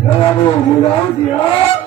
Bravo, mudah dia.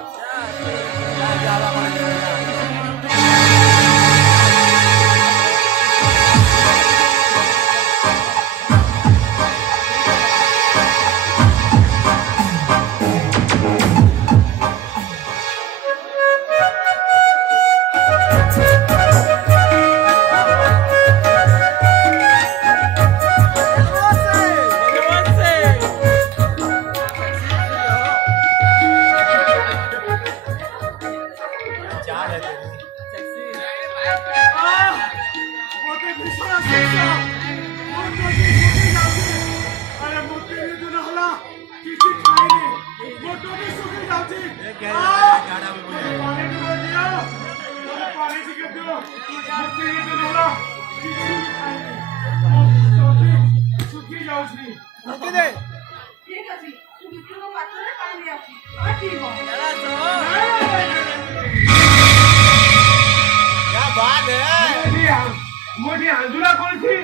मोटी आंजुला कौन थी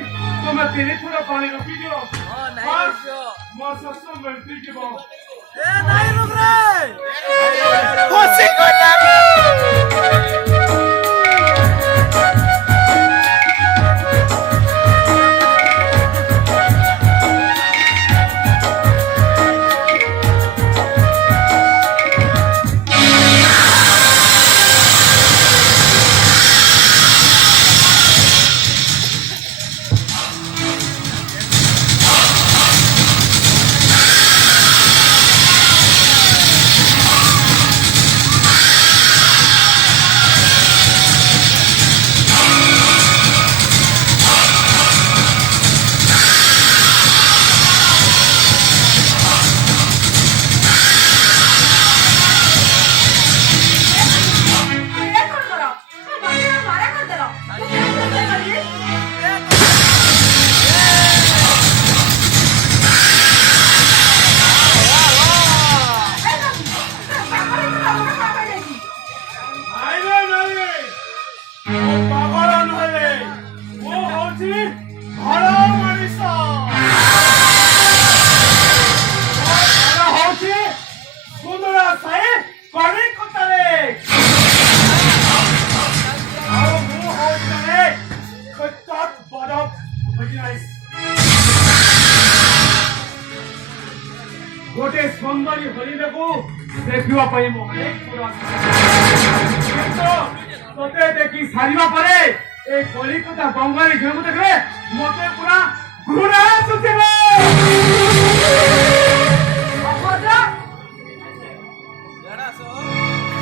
तो मैं तेरे थोड़ा पानी रोकी जो बस मैं सबसे मिलती की बात नहीं रुक रहे खुशी को लगी गोटे सुंदरी हरिण को देखा तोते देखी सारा पर कलिकता बंगाली झील को देखले मत पूरा घृणा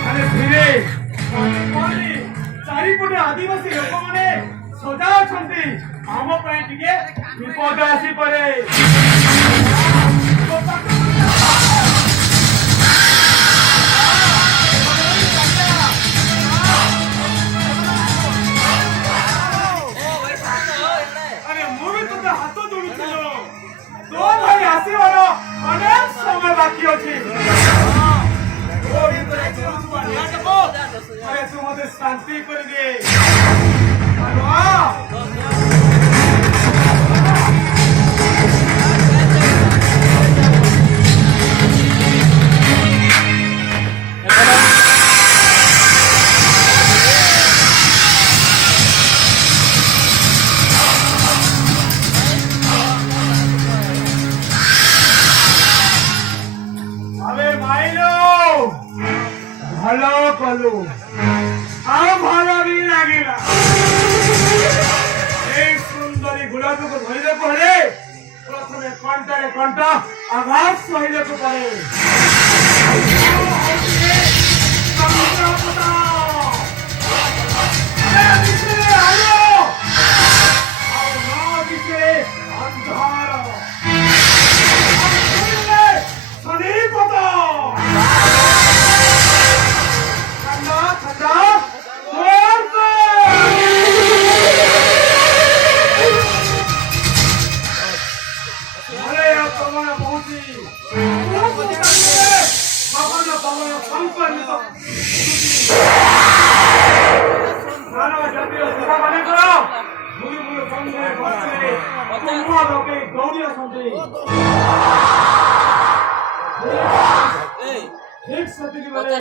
अरे धीरे चारिपटे आदिवासी लोक मैंने सजा अच्छा आम विपद आसी पड़े बाकी अच्छी तू मत शांति कर दिए भलो कलु भल भी लगे सुंदरी गुलाब को धरने पड़े प्रथम कंटे कंठ आघात सही पड़े লোকে দৌড়ি আছন্তি ঠিক ସେତିକି ବେଳେ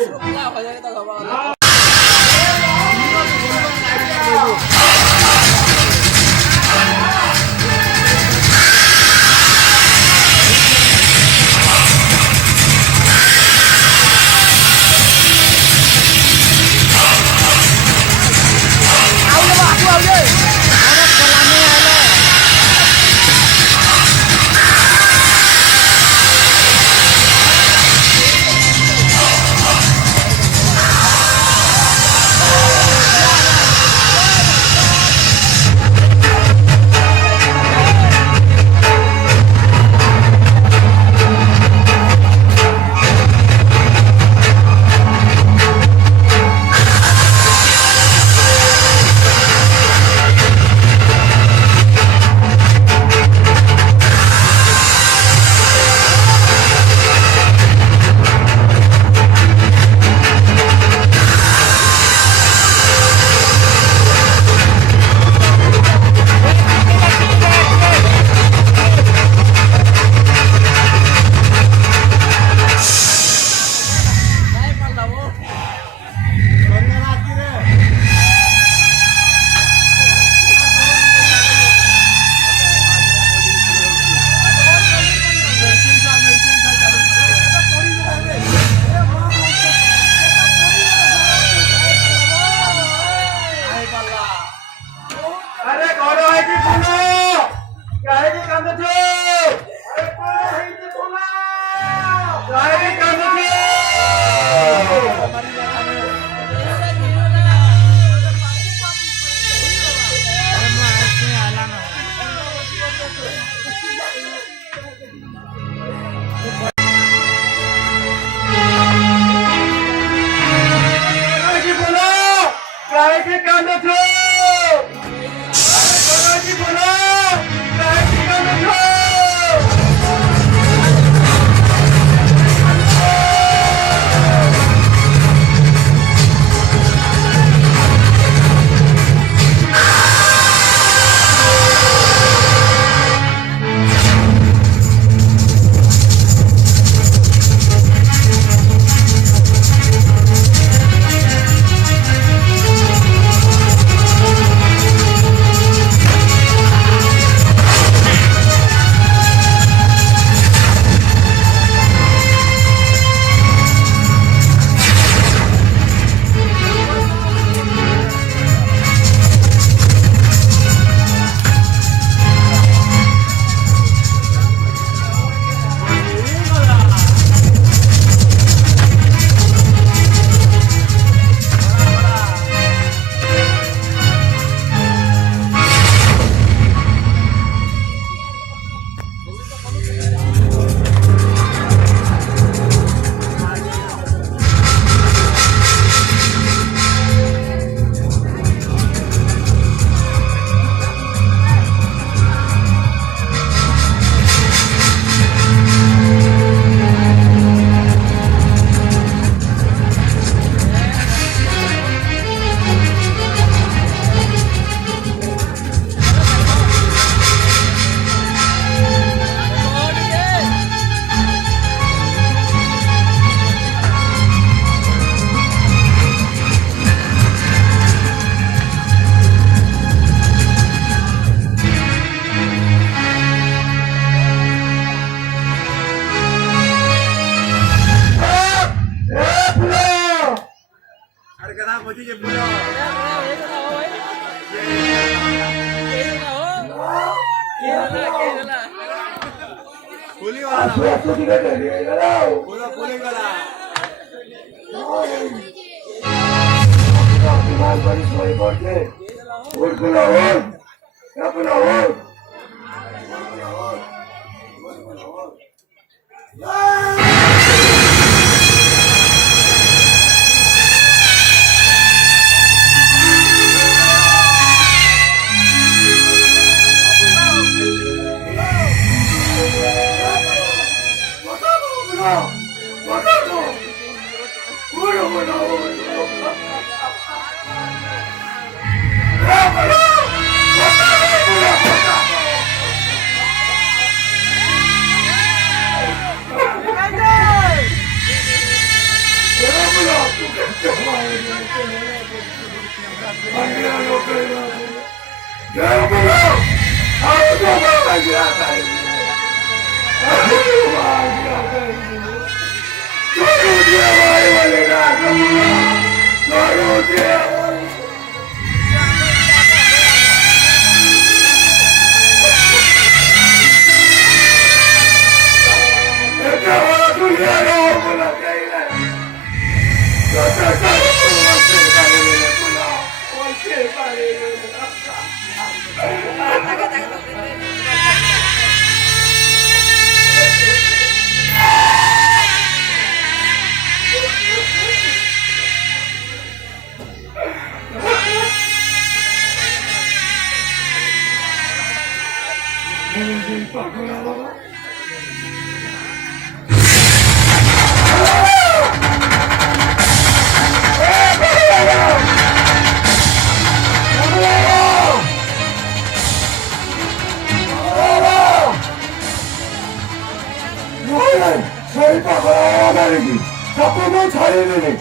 저희 빠가 나르기 자꾸만 차리느니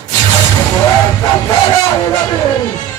깜짝이야 아니라니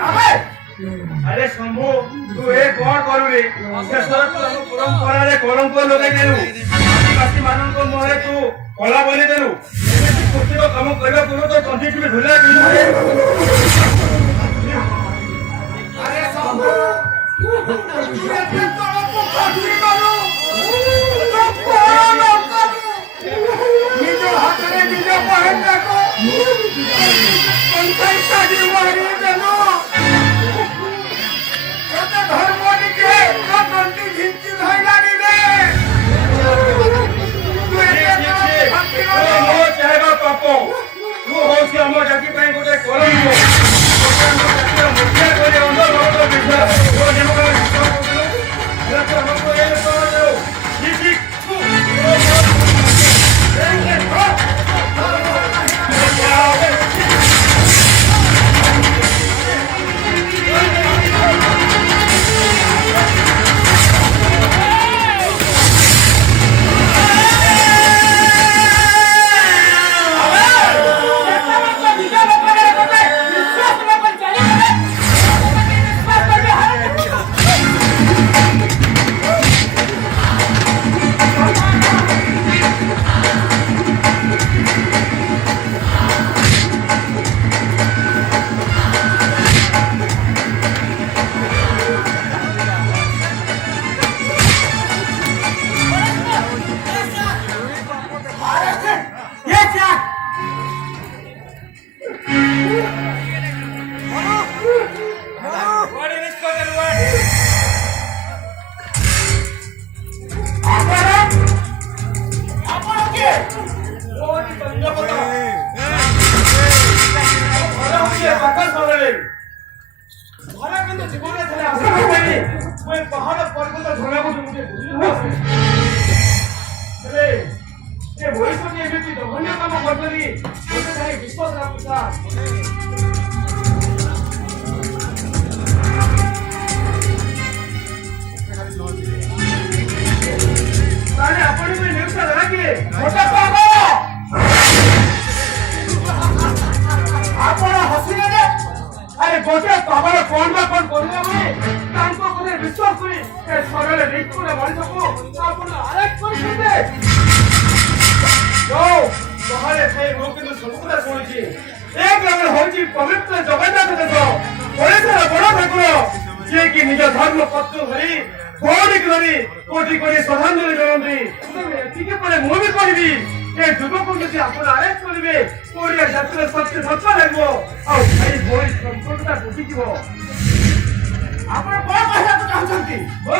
अरे शंभू तू एक कौन करू रे परंपरा रे कलंक लगे देलु आदिवासी मान को मोहे तू कला बने देलु कुछ काम करबा पूर्व तो कंठी में धुला अरे शंभू तू एते कलंक काढी मारो निज हाथ रे निज पहन को कंठी काढी मारी देलु धर्म के कंठी घिंची धइलानी रे तू चाहेगा पापो तू होसी हम जाति ପାଇଁ ଗୋଟେ କଲଙ୍କ ଗୋଟେ ମୁଖ୍ୟ କରି अंदर बहुत विश्वास वो जन का विश्वास करो ये तो हमको ये करो जी ସହରରେ ଘରେ କିନ୍ତୁ ଜୀବନରେ ଥିଲେ ଆଶା ଆଶା କରିବେନି। ମୁଁ ଏ ପାହାଡ଼ ପର୍ବତ ଝରଣାକୁ ମୁଁ ଟିକେ ବୁଝିଲି ହେଲେ ଏ ଭବିଷ୍ୟତ ଏମିତି ଜଘନ୍ୟ କାମ କରିଛନ୍ତି ମୋତେ କାହିଁ ବିଶ୍ୱାସ ଲାଗୁଛି ସାର୍। ତାହେଲେ ଆପଣଙ୍କୁ ଏ ନ୍ୟୁଜ୍ଟା ଦେଲା କିଏ? ଗୋଟେ ପାଗଳ ଆପଣ ହସିଲେ ଯେ ଆରେ ଗୋଟେ ପାଗଳ କଣ ବା କଣ କରିଲା ମାନେ ତାଙ୍କ କଥାରେ ବିଶ୍ୱାସ କରି ଏ ସହରରେ ନିଷ୍ଠୁର ମଣିଷକୁ ଆପଣ ଆରେଷ୍ଟ କରିଛନ୍ତି। ବାହାରେ ଥାଇ ମୁଁ କିନ୍ତୁ ସବୁକଥା ଶୁଣିଛି ଏ ଗ୍ରାମରେ ହଉଛି ପବିତ୍ର ଜଗନ୍ନାଥ ଦେଶ ଓଡ଼ିଶାର ବଡ଼ ଠାକୁର ଯିଏକି ନିଜ ଧର୍ମ ପତ୍ର ଧରି ଭଉଣୀକୁ ଧରି କୋଟି କୋଟି ଶ୍ରଦ୍ଧାଞ୍ଜଳି କରନ୍ତି। ଏତିକି ପରେ ମୁଁ ବି କହିବି ଏ ଯୁବକୁ ଯଦି ଆପଣ ଆରେଷ୍ଟ କରିବେ ଓଡ଼ିଆ ଜାତିର ଶକ୍ତି ସତ ଲାଗିବ ଆଉ ଭାଇ ଭଉଣୀ ସମ୍ପର୍କଟା ବୁଝିଯିବ। ଆପଣ କଣ କହିବାକୁ ଚାହୁଁଛନ୍ତି? ମୋ